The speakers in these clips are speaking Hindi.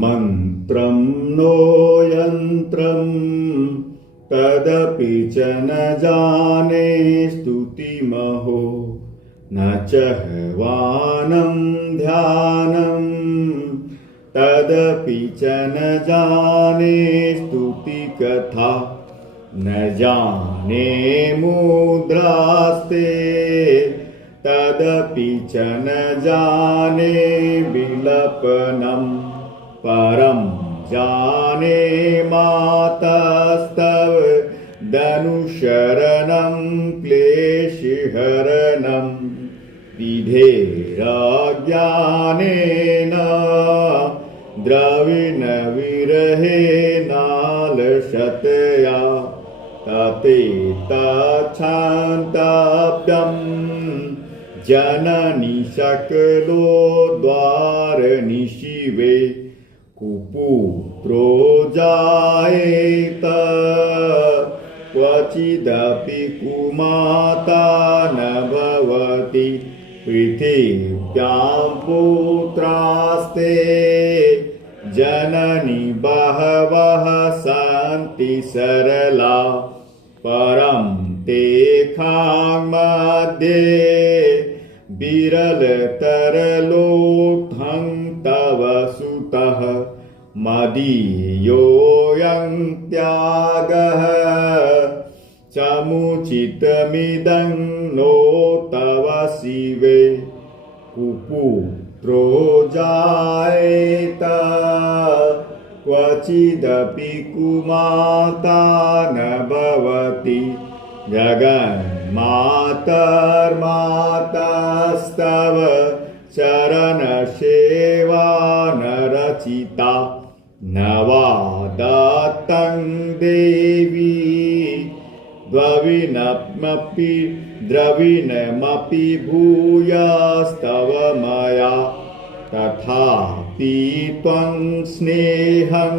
मन्त्रं नो यन्त्रं तदपि च न जाने स्तुतिमहो न च हवानं ध्यानं तदपि च न जाने स्तुतिकथा न जाने मुद्रास्ते तदपि च न जाने विलपनं परं जाने मातस्तव दनुशरणं क्लेशहरणं विधेराज्ञानेन द्रविणविरहेणालशतया तते तच्छान्तव्यं जननि सकलोद्वारनिशिवे कुपुत्रो जायेत क्वचिदपि कुमाता न भवति पृथिव्यां पुत्रास्ते जननि बहवः सन्ति सरला परं ते खाङ्मध्ये विरलतरलोकं तव सुतः मदीयोऽयं त्यागः समुचितमिदं नो तव शिवे कुपुत्रो जायेत क्वचिदपि कुमाता न भवति जगन्मातर्मातस्तव चरणसेवा न रचिता न वा दत्तं देवी द्रविणमपि भूयस्तव मया तथापि त्वं स्नेहं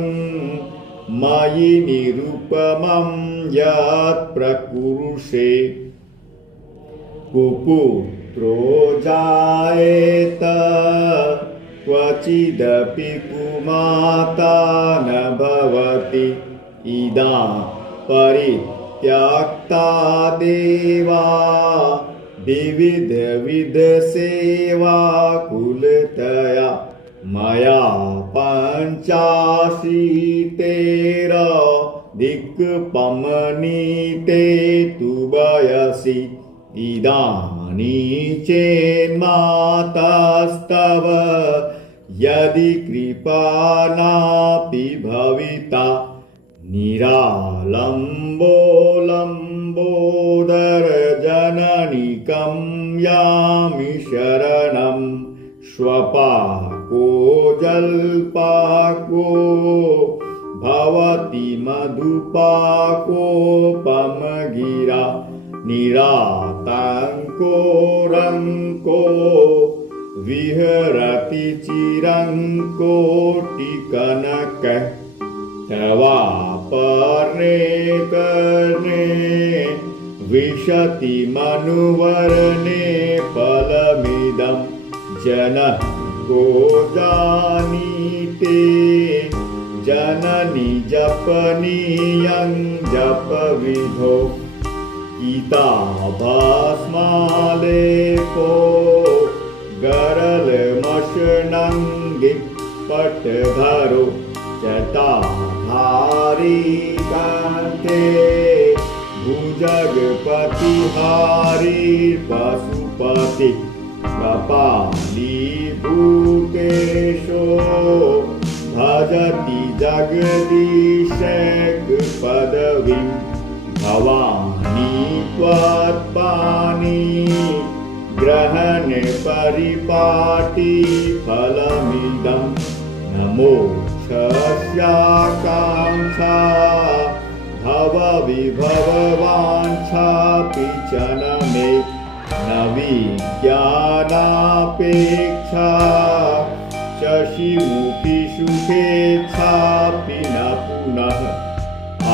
मयि निरुपमं यत् प्रकुरुषे कुपुत्रो जायेत क्वचिदपि कुमाता न भवति इदा परित्यक्ता देवा विविधसेवा कुलतया मया पञ्चाशीतेर दिक्पमनीते तु वयसि इदानीं चेन्मातस्तव यदि कृपा नापि भविता निरालम्बोलम्बोदर जननिकं यामि शरणं श्वपाको जल्पाको भवति मधुपाकोपमगिरा निरातङ्को रङ्को विहरति चिरङ्कोटिकनकः तवापर्णे कर्णे विशति मनुवर्णे फलमिदं जनः को जानीते जननि जपनीयं जपविधो गीता भस्मालेपो गरलमशनं पटधरो जटाधारी कंठे भुजगपतिहारी पशुपति कपाली भूतेशो भजति जगदीशक पदवीं भवानी त्वत्पाणि ग्रहण परिपाटी फलमिदं नमो मोक्षस्याकाङ्क्षा भवविभववाञ्छापि च न मे न विज्ञानापेक्षा शशिमुखि सुखेच्छापि न पुनः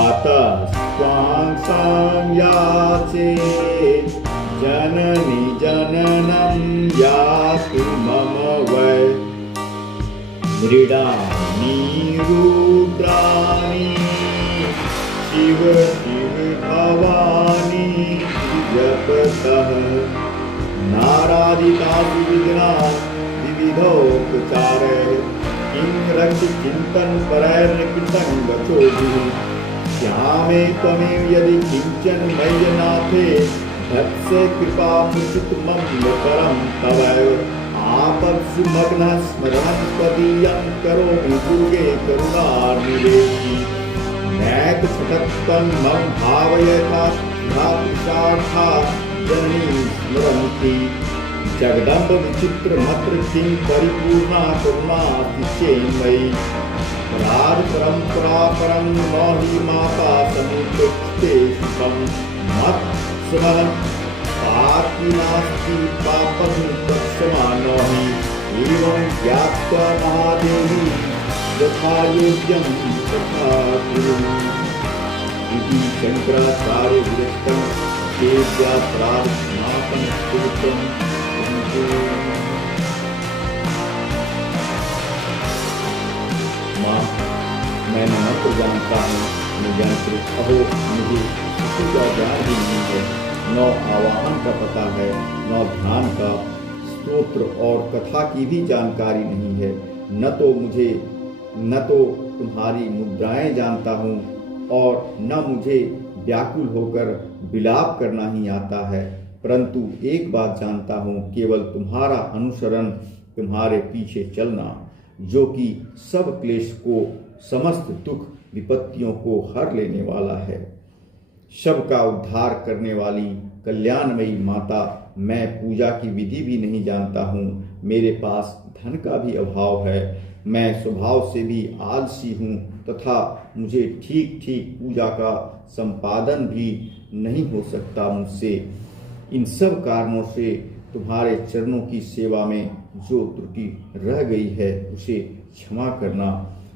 अतस्त्वां संयाचे जननि जननं यातु मम वै मृडा निरुद्राणि शिव शिव भवानी जपतः नाराजितासु विघ्ना विविधोपचारैः किं रक्षि चिन्तन परैर्कृतं गचोभिः श्यामे त्वमेव यदि किञ्चन मय्यनाथे भक्स्य कृपा मुचित मम परम तवैव आपत्सु मग्नः स्मरणं त्वदीयं करोमि दुर्गे करुणार्णिवेशि नैक सततं मम भावयथा भ्रातृशाखा जननी स्मरन्ति जगदम्ब विचित्र मत्र किं परिपूर्णा करुणा चेन्मयि राज परंपरा परं महि माता समुपस्थिते सुखं मत् स्मरन् पापी नास्ति पापं तत्समानोहि एवं ज्ञात्वा महादेवी यथा योग्यं तथा कुरु इति शंकराचार्य विरचितं वेदात्रार्थनाथं स्तोत्रम्। माँ, मैं न तो जानता हूँ न यंत्र अहो मुझे किसी का ज्ञान भी नहीं है, न आवाहन का पता है, न ध्यान का स्तोत्र और कथा की भी जानकारी नहीं है। न तो तुम्हारी मुद्राएं जानता हूँ और न मुझे व्याकुल होकर विलाप करना ही आता है, परंतु एक बात जानता हूँ, केवल तुम्हारा अनुसरण, तुम्हारे पीछे चलना, जो कि सब क्लेश को, समस्त दुख विपत्तियों को हर लेने वाला है। सबका उद्धार करने वाली कल्याणमयी माता, मैं पूजा की विधि भी नहीं जानता हूँ, मेरे पास धन का भी अभाव है, मैं स्वभाव से भी आलसी हूँ तथा मुझे ठीक ठीक पूजा का संपादन भी नहीं हो सकता मुझसे। इन सब कारणों से तुम्हारे चरणों की सेवा में जो त्रुटि रह गई है उसे क्षमा करना,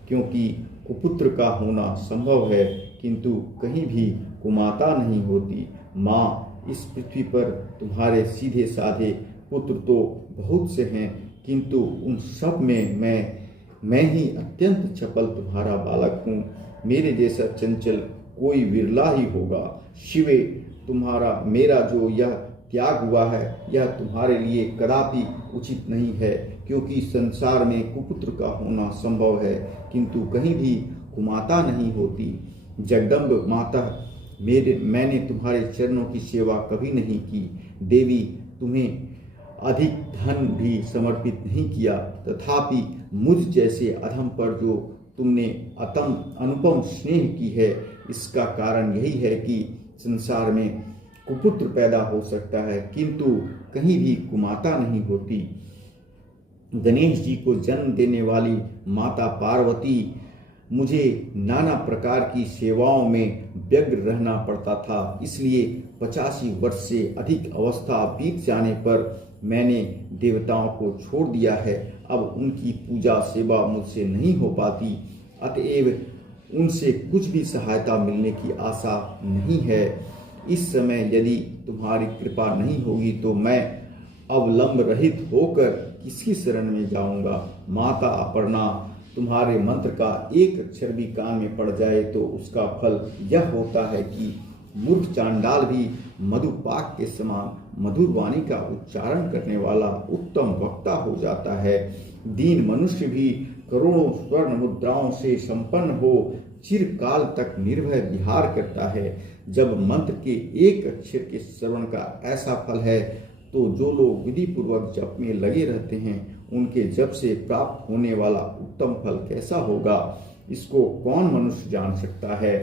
क्योंकि कुपुत्र का होना संभव है किंतु कहीं भी कुमाता नहीं होती। माँ, इस पृथ्वी पर तुम्हारे सीधे साधे पुत्र तो बहुत से हैं, किंतु उन सब में मैं ही अत्यंत चपल तुम्हारा बालक हूँ। मेरे जैसा चंचल कोई विरला ही होगा। शिवे, तुम्हारा मेरा जो यह त्याग हुआ है यह तुम्हारे लिए कदापि उचित नहीं है, क्योंकि संसार में कुपुत्र का होना संभव है किंतु कहीं भी कुमाता नहीं होती। जगदम्ब माता, मैंने तुम्हारे चरणों की सेवा कभी नहीं की। देवी, तुम्हें अधिक धन भी समर्पित नहीं किया, तथापि मुझ जैसे अधम पर जो तुमने अनुपम स्नेह की है, इसका कारण यही है कि संसार में कुपुत्र पैदा हो सकता है किंतु कहीं भी कुमाता नहीं होती। गणेश जी को जन्म देने वाली माता पार्वती, मुझे नाना प्रकार की सेवाओं में व्यग्र रहना पड़ता था, इसलिए 85 वर्ष से अधिक अवस्था बीत जाने पर मैंने देवताओं को छोड़ दिया है। अब उनकी पूजा सेवा मुझसे नहीं हो पाती, अतएव उनसे कुछ भी सहायता मिलने की आशा नहीं है। इस समय यदि तुम्हारी कृपा नहीं होगी तो मैं अवलंब रहित होकर किसकी शरण में जाऊंगा। माता अपर्णा, तुम्हारे मंत्र का एक अक्षर भी कान में पड़ जाए तो उसका फल यह होता है कि मूर्ख चांडाल भी मधुपाक के समान मधुर वाणी का उच्चारण करने वाला उत्तम वक्ता हो जाता है। दीन मनुष्य भी करोड़ों स्वर्ण मुद्राओं से संपन्न हो चिरकाल तक निर्भय विहार करता है। जब मंत्र के एक अक्षर के श्रवण का ऐसा फल है तो जो लोग विधि पूर्वक जप में लगे रहते हैं उनके जप से प्राप्त होने वाला उत्तम फल कैसा होगा, इसको कौन मनुष्य जान सकता है।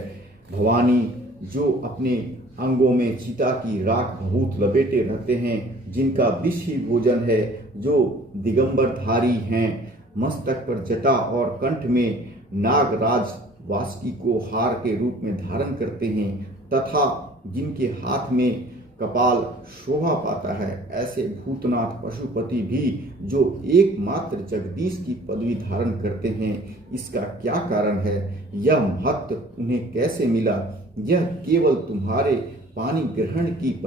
भवानी, जो अपने अंगों में चिता की राख भभूत लपेटे रहते हैं, जिनका विष ही भोजन है, जो दिगंबरधारी हैं, मस्तक पर जटा और कंठ में नागराज वासुकी को हार के रूप में धारण करते हैं तथा जिनके हाथ में कपाल शोभा पाता है, ऐसे भूतनाथ पशुपति भी जो एकमात्र जगदीश की पदवी धारण करते हैं, इसका क्या कारण है? यह महत्व उन्हें कैसे मिला? यह केवल तुम्हारे पानी ग्रहण की